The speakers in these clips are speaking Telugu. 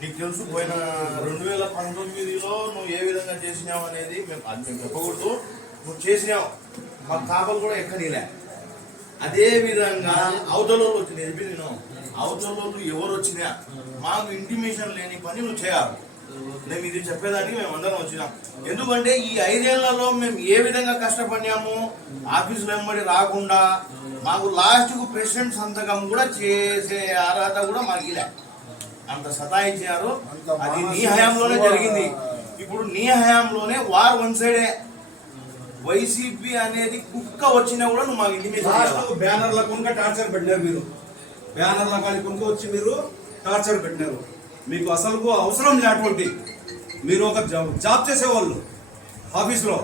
నీకు తెలుసు పోయిన రెండు వేల పంతొమ్మిదిలో నువ్వు ఏ విధంగా చేసినావు అనేది మేము అది మేము చెప్పకూడదు. నువ్వు చేసినావు. మా తాపలు కూడా ఎక్కనీలే అదే విధంగా అవతలలో వచ్చినాయి వచ్చింది నేను అవతలలో ఎవరు వచ్చినా మాకు ఇంటిమేషన్ లేని పని నువ్వు చేయాలి. మేము ఇది చెప్పేదానికి మేము అందరం వచ్చినాం. ఎందుకంటే ఈ ఐదేళ్ళలో మేము ఏ విధంగా కష్టపడినాము ఆఫీసులో వెంబడి రాకుండా మాకు లాస్ట్కు ప్రెసిడెంట్ సంతకం కూడా చేసే అర్హత కూడా మాకు ఇలా. అంత సతాయించారు అది నీ హయాంలోనే జరిగింది. ఇప్పుడు నీ హయాంలోనే వార్ వన్ సైడే. వైసీపీ అనేది కుక్క వచ్చినా కూడా నువ్వు మాకు ఇంటిమేషన్ చేయాలి. లాస్ట్ బ్యానర్ల కొనుక టార్చర్ పెట్టినారు మీరు. బ్యానర్ల కానీ కొనుక వచ్చి మీరు టార్చర్ పెట్టినారు. మీకు అసలు అవసరం లేటువంటి మీరు ఒక జాబ్ చేసేవాళ్ళు. ఆఫీస్లో.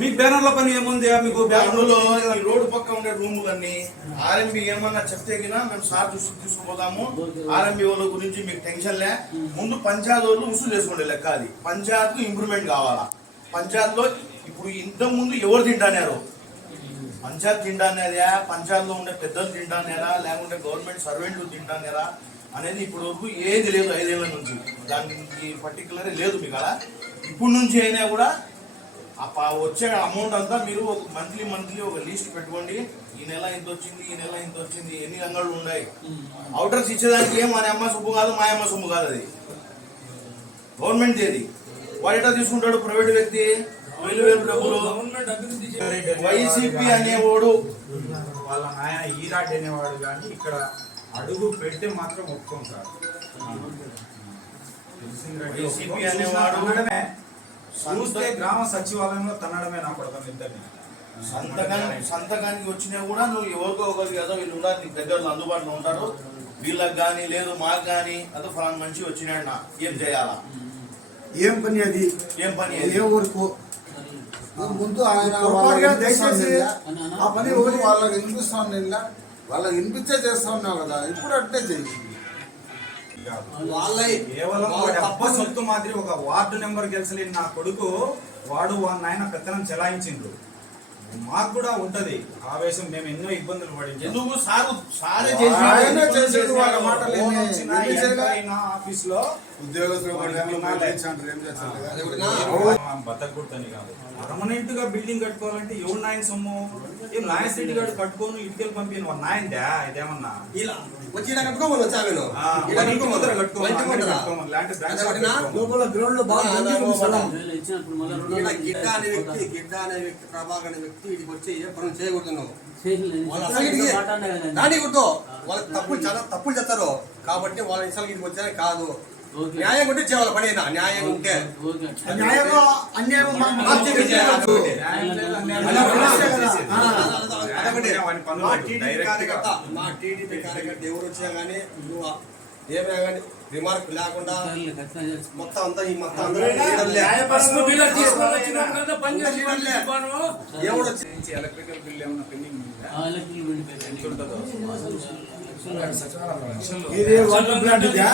మీకు బ్యానర్ల పని ఏముంది? మీకు బ్యానర్లో ఈ రోడ్డు పక్క ఉండే రూములన్నీ ఆర్ఎంబి ఏమన్నా చెప్తే గినా మేము సార్ చూసి తీసుకుపోతాము ఆర్ఎంబి వాళ్ళ గురించి మీకు టెన్షన్ లే. ముందు పంచాయత్ వాళ్ళు ఉసులు చేసుకోండి లెక్క అది. పంచాయత్ ఇంప్రూవ్మెంట్ కావాలా? పంచాయత్లో ఇప్పుడు ఇంతకు ముందు ఎవరు తింటానారు? పంచాయత్ తింటానేరా? పంచాయత్లో ఉండే పెద్దలు తింటానేరా? లేకుంటే గవర్నమెంట్ సర్వెంట్లు తింటానేరా? అనేది ఇప్పటి వరకు ఏది లేదు ఐదేళ్ళ నుంచి. దానికి పర్టికులర్ లేదు మీకు అలా ఇప్పుడు నుంచి అయినా కూడా వచ్చే అమౌంట్ అంతా మీరు ఒక మంత్లీ మంత్లీ ఒక లిస్ట్ పెట్టుకోండి. ఈ నెల ఇంత వచ్చింది ఈ నెల ఇంత వచ్చింది ఎన్ని అంగళ్ళు ఉన్నాయి? అవుటర్స్ ఇచ్చేదానికి ఏం మన అమ్మ సొమ్ము కాదు మా అమ్మ సొమ్ము కాదు అది. గవర్నమెంట్ ఏది వాడు ఎట్లా తీసుకుంటాడు? ప్రైవేట్ వ్యక్తి వేలు వేలు డబ్బులు. వైసీపీ అనేవాడు. వాళ్ళ నాయన ఈరాట్ అనేవాడు కానీ ఇక్కడ అడుగు పెడితే మాత్రం ఒప్పుకోం సార్ వైసీపీ. అనేవాడు. చూస్తే గ్రామ సచివాలయంలో తన్నడమే నా కొడుకు ఇద్దరిని. సంతకానికి సంతకానికి వచ్చినా కూడా నువ్వు ఎవరికో ఒకరికి ఏదో వీళ్ళు ఉన్నారు నీకు దగ్గరలో అందుబాటులో ఉంటారు. వీళ్ళకి కానీ లేదు మాకు కానీ అదో ఫలానా మనిషి వచ్చినాడు నా. ఏం చేయాలా? ఏం పని అది? ఏం పని ఏ అది? ఊరుకు ముందు ఆయన దయచేసి ఆ పని ఎవరి- వాళ్ళకి వినిపిస్తాను నిన్న వాళ్ళకి వినిపించే చేస్తా ఉన్నావు కదా. ఇప్పుడు అట్టే చెయ్యి. వాళ్ళ కేవలం సొత్తు మాదిరి ఒక వార్డు నెంబర్ గెలిచలేని నా కొడుకు వాడు వాళ్ళ నాయన పెత్తనం చెలాయించిండు. మాకు కూడా ఉంటది. ఆవేశం మేము ఎన్నో ఇబ్బందులు పడి ఎందుకు సారు సారే ఆయన చేసి చేసాడు పర్మనెంట్గా బిల్డింగ్ కట్టుకోవాలంటే ఎవరు నాయన సొమ్ము? ఏం నాయ సిటీ గారు కట్టుకోను ఇటుకలు పంపిన వాళ్ళ? నాయందా ఇదేమన్నా గిడ్డ అనే వ్యక్తి గిడ్డ అనే వ్యక్తి ప్రభాకర్ అనే వ్యక్తి వచ్చి ఏ పనులు చేయకూడదు వాళ్ళకి తప్పులు చాలా తప్పులు చేస్తారు. కాబట్టి వాళ్ళ ఇసలు ఇక్కడికి వచ్చారే కాదు. న్యాయం ఉంటే చేయాలి పని న్యాయం ఉంటే న్యాయంగా అన్యాయం మా- టీడీపీ గా. కార్యకర్త మా టీడీపీ కార్యకర్త ఎవరు వచ్చినా కానీ నువ్వు ఏమైనా కానీ రిమార్క్ లేకుండా మొత్తం అంతా ఈ మొత్తం అందరూ. ఎవడు ఎలక్ట్రికల్ బిల్ ఏమన్నా పెండింగ్ ఉందా ఎంత ఉంటుందో ఇది వాటర్ ప్లాంట్ ఇదా?